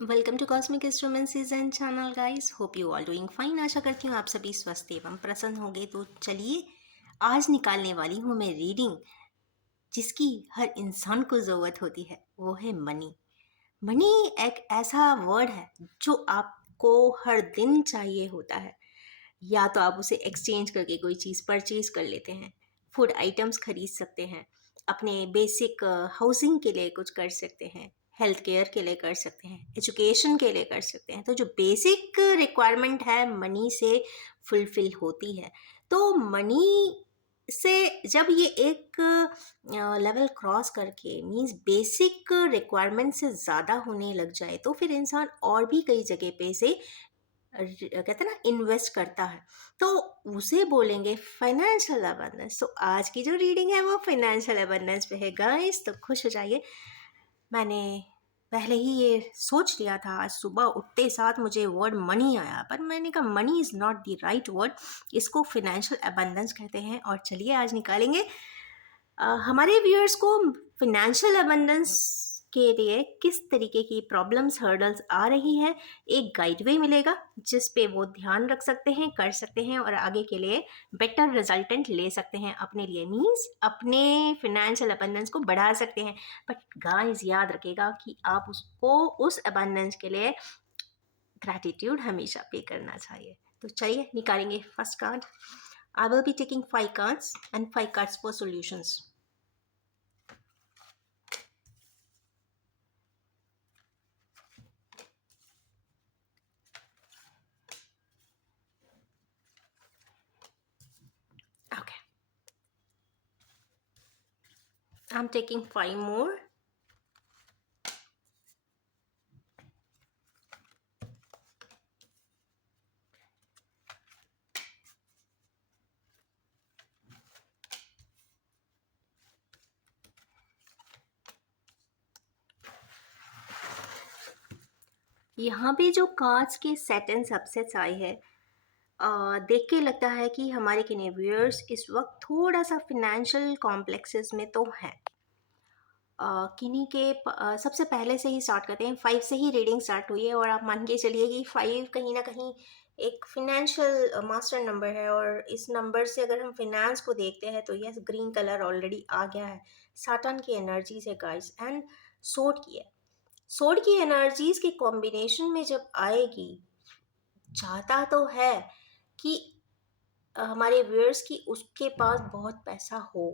Welcome to cosmic instrument season channel guys. Hope you all doing fine. आशा करती हूँ आप सभी स्वस्थ एवं प्रसन्न होंगे। तो चलिए, आज निकालने वाली हूँ मैं रीडिंग जिसकी हर इंसान को ज़रूरत होती है, वो है मनी। मनी एक ऐसा वर्ड है जो आपको हर दिन चाहिए होता है। या तो आप उसे एक्सचेंज करके कोई चीज़ परचेज कर लेते हैं, फूड आइटम्स खरीद सकते हैं, अपने बेसिक हाउसिंग के लिए कुछ कर सकते हैं, हेल्थ केयर के लिए कर सकते हैं, एजुकेशन के लिए कर सकते हैं। तो जो बेसिक रिक्वायरमेंट है मनी से फुलफिल होती है। तो मनी से जब ये एक लेवल क्रॉस करके मींस बेसिक रिक्वायरमेंट से ज़्यादा होने लग जाए तो फिर इंसान और भी कई जगह पे से कहते हैं ना इन्वेस्ट करता है, तो उसे बोलेंगे फाइनेंशियल अबंडेंस। तो आज की जो रीडिंग है वो फाइनेंशियल अबंडेंस पे है गाइस, तो खुश हो जाइए। मैंने पहले ही ये सोच लिया था, आज सुबह उठते साथ मुझे वर्ड मनी आया, पर मैंने कहा money is not the right word, इसको फाइनेंशियल अबंडेंस कहते हैं। और चलिए आज निकालेंगे हमारे व्यूअर्स को फिनेंशियल अबंडेंस के लिए किस तरीके की प्रॉब्लम्स हर्डल्स आ रही है। एक गाइडवे मिलेगा जिस पे वो ध्यान रख सकते हैं, कर सकते हैं और आगे के लिए बेटर रिजल्टेंट ले सकते हैं अपने लिए, मीन्स अपने फिनेंशियल अबंडेंस को बढ़ा सकते हैं। बट गाइस याद रखिएगा कि आप उसको उस अबंडेंस के लिए ग्रैटिट्यूड हमेशा पे करना चाहिए। तो चलिए निकालेंगे first card. I will be taking 5 cards and 5 cards for solutions. Okay, I'm taking 5 more. यहाँ पे जो कार्ड्स के सेट एंड सबसेट्स आए हैं, देख के लगता है कि हमारे किन्हीं व्यूअर्स इस वक्त थोड़ा सा फिनेंशियल कॉम्प्लेक्सेस में तो हैं। किन्हीं के सबसे पहले से ही स्टार्ट करते हैं। 5 से ही रीडिंग स्टार्ट हुई है और आप मान के चलिए कि 5 कहीं ना कहीं एक फिनेंशियल मास्टर नंबर है, और इस नंबर से अगर हम फिनेंस को देखते हैं तो यस, ग्रीन कलर ऑलरेडी आ गया है। साटन की एनर्जीज है गाइस, एंड सोड की है। सोड की एनर्जीज के कॉम्बिनेशन में जब आएगी, चाहता तो है कि हमारे व्यूअर्स की उसके पास बहुत पैसा हो।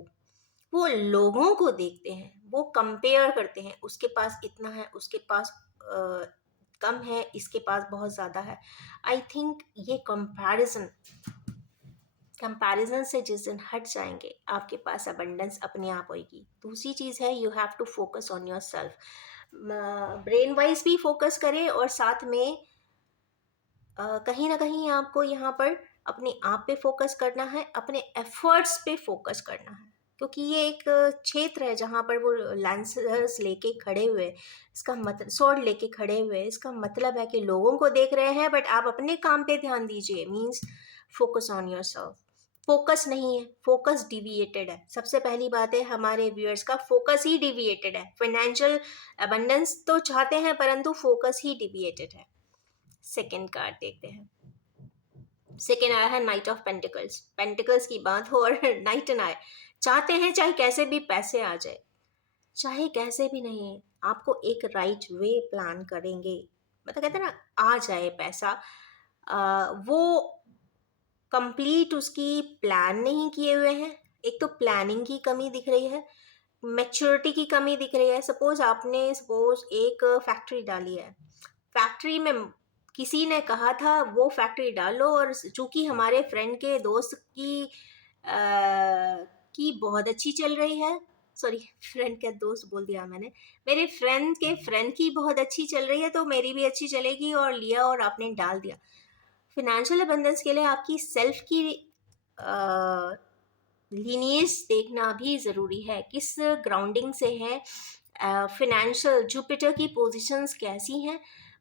वो लोगों को देखते हैं, वो कंपेयर करते हैं, उसके पास इतना है, उसके पास कम है, इसके पास बहुत ज़्यादा है। आई थिंक ये कंपैरिजन कंपैरिजन से जिस दिन हट जाएंगे आपके पास अबंडेंस अपने आप होगी। दूसरी चीज़ है, you have to focus on yourself. Brain wise भी फोकस करें और साथ में कहीं ना कहीं आपको यहाँ पर अपने आप पे फोकस करना है, अपने एफर्ट्स पे फोकस करना है, क्योंकि ये एक क्षेत्र है जहाँ पर वो लांसर्स लेके खड़े हुए, इसका मतलब स्वॉर्ड लेके खड़े हुए, इसका मतलब है कि लोगों को देख रहे हैं बट आप अपने काम पे ध्यान दीजिए। Means focus on your self. Focus नहीं है, फोकस डिविएटेड है। सबसे पहली बात है, हमारे व्यूअर्स का फोकस ही डिविएटेड है। फाइनेंशियल अबंडेंस तो चाहते हैं परंतु फोकस ही डिविएटेड है। सेकेंड कार्ड देखते हैं। सेकेंड आया है नाइट ऑफ पेंटिकल्स। पेंटिकल्स की बात हो और नाइट ना आए, चाहते हैं चाहे कैसे भी पैसे आ जाए, चाहे कैसे भी नहीं, आपको एक राइट वे प्लान करेंगे, मतलब कहते हैं ना आ जाए पैसा। वो कंप्लीट उसकी प्लान नहीं किए हुए हैं। एक तो प्लानिंग की कमी दिख रही है, मैच्योरिटी की कमी दिख रही है। सपोज एक फैक्ट्री डाली है, फैक्ट्री में किसी ने कहा था वो फैक्ट्री डालो, और चूंकि हमारे फ्रेंड के दोस्त की बहुत अच्छी चल रही है, सॉरी फ्रेंड का दोस्त बोल दिया मैंने, मेरे फ्रेंड के फ्रेंड की बहुत अच्छी चल रही है तो मेरी भी अच्छी चलेगी, और लिया और आपने डाल दिया। फिनेंशियल अबंडेंस के लिए आपकी सेल्फ की लीनियज देखना भी ज़रूरी है, किस ग्राउंडिंग से है, फिनेंशियल जुपिटर की पोजीशंस कैसी हैं,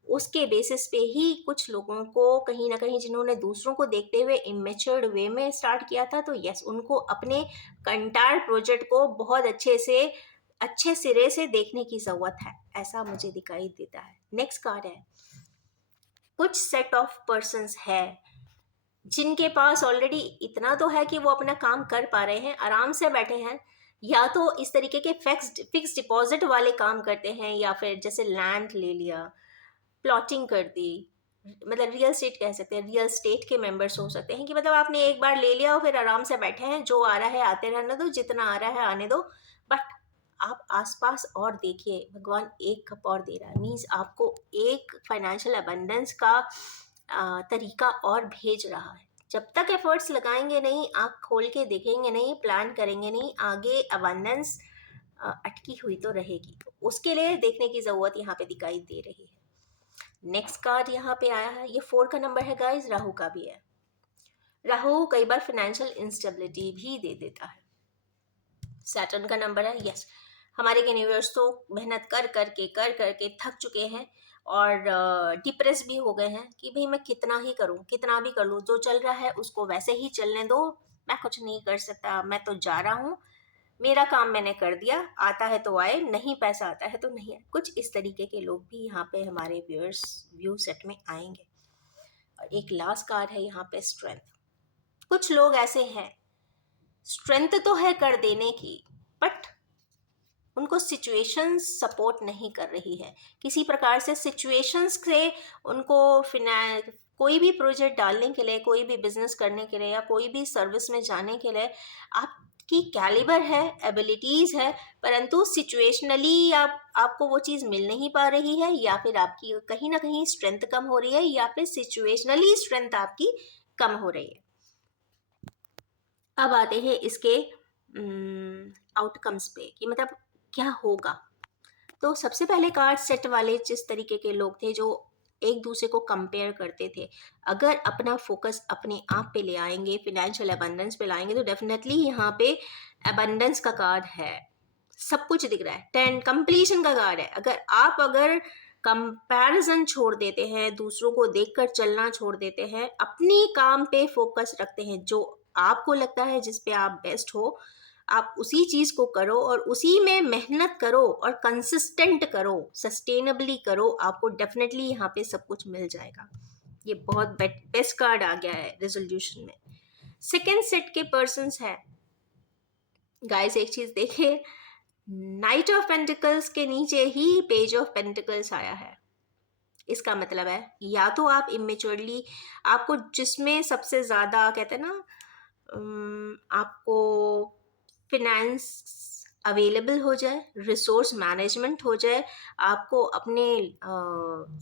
उसके बेसिस पे ही कुछ लोगों को कहीं ना कहीं, जिन्होंने दूसरों को देखते हुए इमेच्योर्ड वे में स्टार्ट किया था, तो यस उनको अपने कंटार प्रोजेक्ट को बहुत अच्छे से अच्छे सिरे से देखने की ज़रूरत है, ऐसा मुझे दिखाई देता है। नेक्स्ट कार्ड है, कुछ सेट ऑफ पर्सन्स है जिनके पास ऑलरेडी इतना तो है कि वो अपना काम कर पा रहे हैं, आराम से बैठे हैं, या तो इस तरीके के फिक्स डिपॉजिट वाले काम करते हैं, या फिर जैसे लैंड ले लिया, प्लॉटिंग कर दी, मतलब रियल एस्टेट कह सकते हैं, रियल एस्टेट के मेंबर्स हो सकते हैं कि मतलब आपने एक बार ले लिया और फिर आराम से बैठे हैं, जो आ रहा है आते रहने दो, जितना आ रहा है आने दो, बट आप आसपास और देखिए, भगवान एक कप और दे रहा है, मीन्स आपको एक फाइनेंशियल अबंडेंस का तरीका और भेज रहा है। जब तक एफर्ट्स लगाएंगे नहीं, आँख खोल के देखेंगे नहीं, प्लान करेंगे नहीं, आगे अबंडेंस अटकी हुई तो रहेगी। तो उसके लिए देखने की ज़रूरत यहाँ पे दिखाई दे रही है। नेक्स्ट कार्ड यहाँ पे आया है, ये 4 का नंबर है गाइस, राहु का भी है। राहु कई बार फाइनेंशियल इंस्टेबिलिटी भी दे देता है। सैटर्न का नंबर है, यस, हमारे यूनिवर्स तो मेहनत कर करके थक चुके हैं और डिप्रेस भी हो गए हैं कि भाई मैं कितना ही करूं, कितना भी कर लूं, जो चल रहा है उसको वैसे ही चलने दो, मैं कुछ नहीं कर सकता, मैं तो जा रहा हूँ, मेरा काम मैंने कर दिया, आता है तो आए, नहीं पैसा आता है तो नहीं है। कुछ इस तरीके के लोग भी यहाँ पे हमारे व्यूअर्स व्यू सेट में आएंगे। और एक लास्ट कार्ड है यहाँ पे, स्ट्रेंथ। कुछ लोग ऐसे हैं, स्ट्रेंथ तो है कर देने की, बट उनको सिचुएशंस सपोर्ट नहीं कर रही है, किसी प्रकार से सिचुएशंस से उनको कोई भी प्रोजेक्ट डालने के लिए, कोई भी बिजनेस करने के लिए, या कोई भी सर्विस में जाने के लिए आपकी कैलिबर है, एबिलिटीज़ है, परंतु सिचुएशनली आपको वो चीज़ मिल नहीं पा रही है, या फिर आपकी कहीं ना कहीं स्ट्रेंथ कम हो रही है, या फिर सिचुएशनली स्ट्रेंथ आपकी कम हो रही है। अब आते हैं इसके आउटकम्स पे कि मतलब क्या होगा। तो सबसे पहले कार्ड सेट वाले जिस तरीके के लोग थे जो एक दूसरे को कंपेयर करते थे, अगर अपना फोकस अपने आप पे ले आएंगे, फिनेंशियल अबंडेंस पे लाएंगे, तो डेफिनेटली यहाँ पे अबंडेंस का कार्ड है, सब कुछ दिख रहा है। 10 कंप्लीशन का कार्ड है। अगर कंपैरिजन छोड़ देते हैं, दूसरों को देखकर चलना छोड़ देते हैं, अपनी काम पे फोकस रखते हैं, जो आपको लगता है जिस पे आप बेस्ट हो, आप उसी चीज को करो और उसी में मेहनत करो और कंसिस्टेंट करो, सस्टेनेबली करो, आपको डेफिनेटली यहाँ पे सब कुछ मिल जाएगा। ये बहुत बेस्ट कार्ड आ गया है रेजोल्यूशन में। सेकेंड सेट के पर्सन्स है गाइस, एक चीज देखिए, नाइट ऑफ पेंटिकल्स के नीचे ही पेज ऑफ पेंटिकल्स आया है। इसका मतलब है या तो आप इमेच्योरली, आपको जिसमें सबसे ज्यादा कहते हैं ना, आपको फिनेंस अवेलेबल हो जाए, रिसोर्स मैनेजमेंट हो जाए, आपको अपने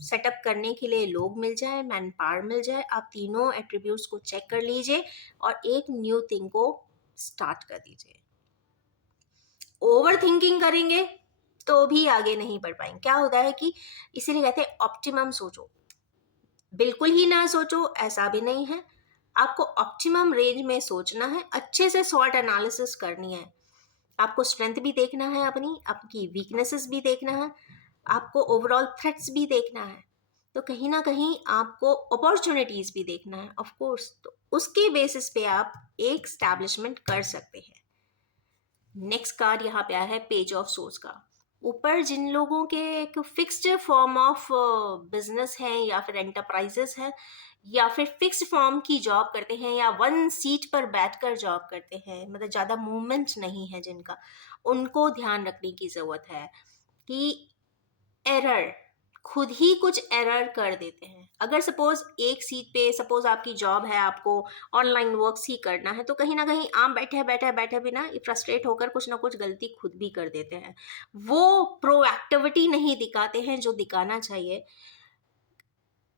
सेटअप करने के लिए लोग मिल जाए, मैन पावर मिल जाए, आप तीनों एट्रीब्यूट्स को चेक कर लीजिए और एक न्यू थिंग को स्टार्ट कर दीजिए। ओवर थिंकिंग करेंगे तो भी आगे नहीं बढ़ पाएंगे। क्या होता है कि इसीलिए कहते हैं ऑप्टिमम सोचो, बिल्कुल ही ना सोचो ऐसा भी नहीं है, आपको ऑप्टिमम रेंज में सोचना है, अच्छे से स्वॉट एनालिसिस करनी है, आपको स्ट्रेंथ भी देखना है, अपनी आपकी वीकनेसेस भी देखना है, आपको ओवरऑल थ्रेट्स भी देखना है, तो कहीं ना कहीं आपको अपॉर्चुनिटीज भी देखना है ऑफ कोर्स। तो उसके बेसिस पे आप एक स्टैब्लिशमेंट कर सकते हैं। नेक्स्ट कार्ड यहाँ पे आया है, पेज ऑफ सोर्स का। ऊपर जिन लोगों के एक फिक्स्ड फॉर्म ऑफ बिजनेस है, या फिर एंटरप्राइजेस है, या फिर फिक्स्ड फॉर्म की जॉब करते हैं, या वन सीट पर बैठकर जॉब करते हैं, मतलब ज़्यादा मूवमेंट नहीं है जिनका, उनको ध्यान रखने की ज़रूरत है कि एरर, खुद ही कुछ एरर कर देते हैं। अगर सपोज एक सीट पे सपोज आपकी जॉब है, आपको ऑनलाइन वर्क्स ही करना है, तो कहीं ना कहीं आप बैठे भी ना फ्रस्ट्रेट होकर कुछ ना कुछ गलती खुद भी कर देते हैं, वो प्रोएक्टिविटी नहीं दिखाते हैं जो दिखाना चाहिए।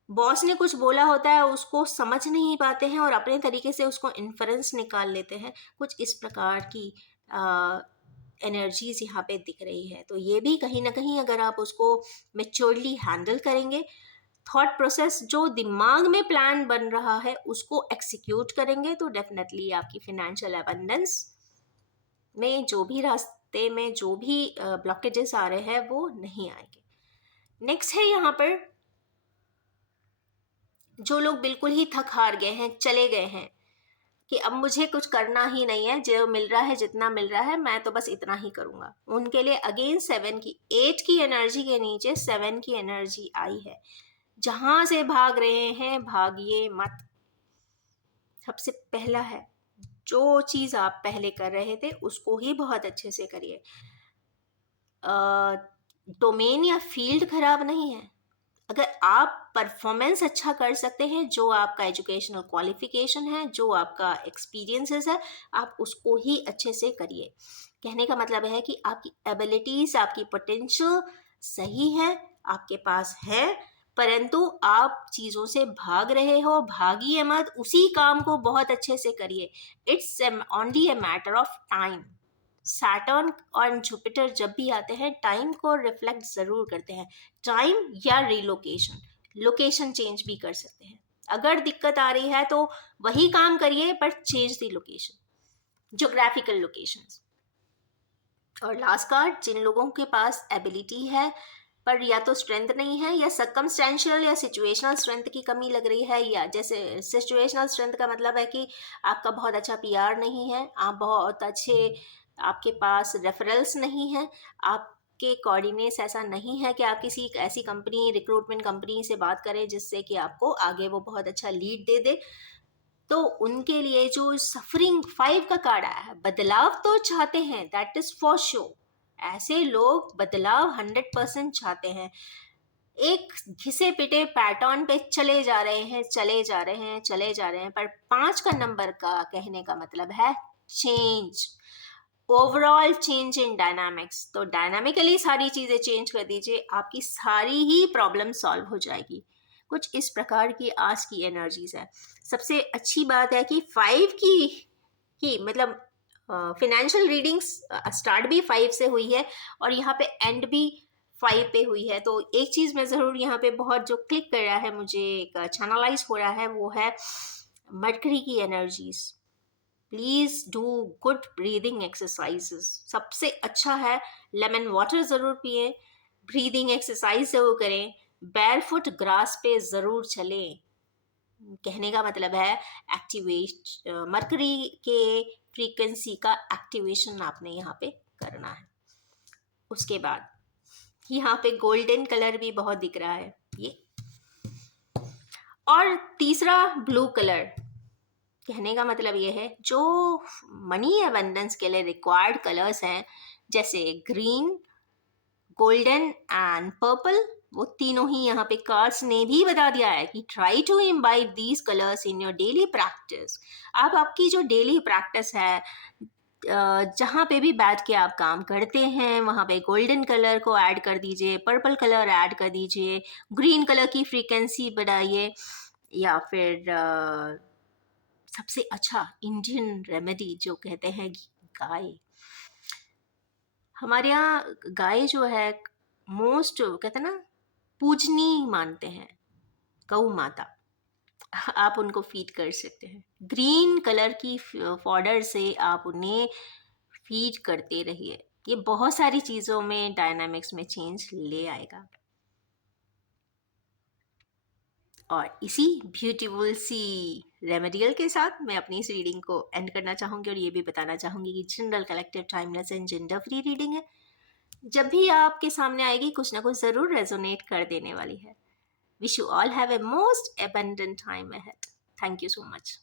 बॉस ने कुछ बोला होता है, उसको समझ नहीं पाते हैं और अपने तरीके से उसको इन्फ्रेंस निकाल लेते हैं। कुछ इस प्रकार की एनर्जीज यहाँ पे दिख रही है। तो ये भी कहीं ना कहीं अगर आप उसको मेच्योरली हैंडल करेंगे, थॉट प्रोसेस जो दिमाग में प्लान बन रहा है उसको एक्सिक्यूट करेंगे, तो डेफिनेटली आपकी फिनेंशियल अबंडेंस में जो भी रास्ते में जो भी ब्लॉकेजेस आ रहे हैं वो नहीं आएंगे। नेक्स्ट है यहाँ पर जो लोग बिल्कुल ही थक हार गए हैं, चले गए हैं, कि अब मुझे कुछ करना ही नहीं है, जो मिल रहा है जितना मिल रहा है मैं तो बस इतना ही करूँगा। उनके लिए अगेन 8 की एनर्जी के नीचे 7 की एनर्जी आई है। जहाँ से भाग रहे हैं भागिए मत। सबसे पहला है, जो चीज़ आप पहले कर रहे थे उसको ही बहुत अच्छे से करिए। डोमेन या फील्ड खराब नहीं है। अगर आप परफॉर्मेंस अच्छा कर सकते हैं, जो आपका एजुकेशनल क्वालिफिकेशन है, जो आपका एक्सपीरियंसेस है, आप उसको ही अच्छे से करिए। कहने का मतलब है कि आपकी एबिलिटीज, आपकी पोटेंशियल सही है, आपके पास है, परंतु आप चीज़ों से भाग रहे हो। भागिए मत, उसी काम को बहुत अच्छे से करिए। It's only a matter of time. Saturn और जुपिटर जब भी आते हैं टाइम को रिफ्लेक्ट ज़रूर करते हैं। टाइम या रिलोकेशन, लोकेशन चेंज भी कर सकते हैं। अगर दिक्कत आ रही है तो वही काम करिए पर change the location, geographical locations. और लास्ट कार्ड, जिन लोगों के पास एबिलिटी है पर या तो स्ट्रेंथ नहीं है, या सर्कमस्टेंशियल या सिचुएशनल स्ट्रेंथ की कमी लग रही है, या जैसे सिचुएशनल स्ट्रेंथ का मतलब है कि आपका बहुत अच्छा पीआर नहीं है, आप बहुत अच्छे, आपके पास रेफरल्स नहीं है, आपके कोऑर्डिनेट्स ऐसा नहीं है कि आप किसी ऐसी कंपनी, रिक्रूटमेंट कंपनी से बात करें जिससे कि आपको आगे वो बहुत अच्छा लीड दे दे, तो उनके लिए जो सफरिंग 5 का कार्ड आया है, बदलाव तो चाहते हैं, दैट इज फॉर श्योर। ऐसे लोग बदलाव 100% चाहते हैं। एक घिसे पिटे पैटर्न पे चले जा रहे हैं, चले जा रहे हैं, चले जा रहे हैं, पर 5 का नंबर का कहने का मतलब है change, overall change in dynamics. तो डायनामिकली सारी चीज़ें चेंज कर दीजिए, आपकी सारी ही प्रॉब्लम सॉल्व हो जाएगी। कुछ इस प्रकार की आज की एनर्जीज है। सबसे अच्छी बात है कि 5 की मतलब फिनेंशियल रीडिंग्स स्टार्ट भी 5 से हुई है और यहाँ पे एंड भी 5 पे हुई है। तो एक चीज़ मैं ज़रूर यहाँ पे बहुत जो क्लिक कर रहा है, मुझे एक चैनलाइज हो रहा है, वो है मरकरी की energies. Please do good breathing exercises. सबसे अच्छा है लेमन वाटर ज़रूर पिए, ब्रीदिंग एक्सरसाइज ज़रूर करें, बैरफुट ग्रास पे ज़रूर चलें। कहने का मतलब है एक्टिवेट मरकरी के फ्रीक्वेंसी का एक्टिवेशन आपने यहाँ पे करना है। उसके बाद यहाँ पे गोल्डन कलर भी बहुत दिख रहा है ये, और तीसरा ब्लू कलर। कहने का मतलब ये है जो मनी अबंडेंस के लिए रिक्वायर्ड कलर्स हैं, जैसे ग्रीन, गोल्डन एंड पर्पल, वो तीनों ही यहाँ पे कार्ड्स ने भी बता दिया है कि try to imbibe these colours in your daily practice. आप आपकी जो डेली प्रैक्टिस है, जहाँ पे भी बैठ के आप काम करते हैं, वहाँ पे गोल्डन कलर को ऐड कर दीजिए, पर्पल कलर ऐड कर दीजिए, ग्रीन कलर की फ्रीक्वेंसी बढ़ाइए, या फिर सबसे अच्छा इंडियन रेमेडी जो कहते हैं गाय। हमारे यहाँ गाय जो है मोस्ट कहते हैं ना, पूजनीय मानते हैं, गौ माता। आप उनको फीड कर सकते हैं, ग्रीन कलर की फॉडर से आप उन्हें फीड करते रहिए। ये बहुत सारी चीज़ों में डायनामिक्स में चेंज ले आएगा। और इसी ब्यूटीफुल सी रेमेडियल के साथ मैं अपनी इस रीडिंग को एंड करना चाहूँगी, और ये भी बताना चाहूँगी कि general, collective, timeless and gender free reading है। जब भी आपके सामने आएगी कुछ ना कुछ ज़रूर रेजोनेट कर देने वाली है। Wish you all have a most abundant time ahead. Thank you so much.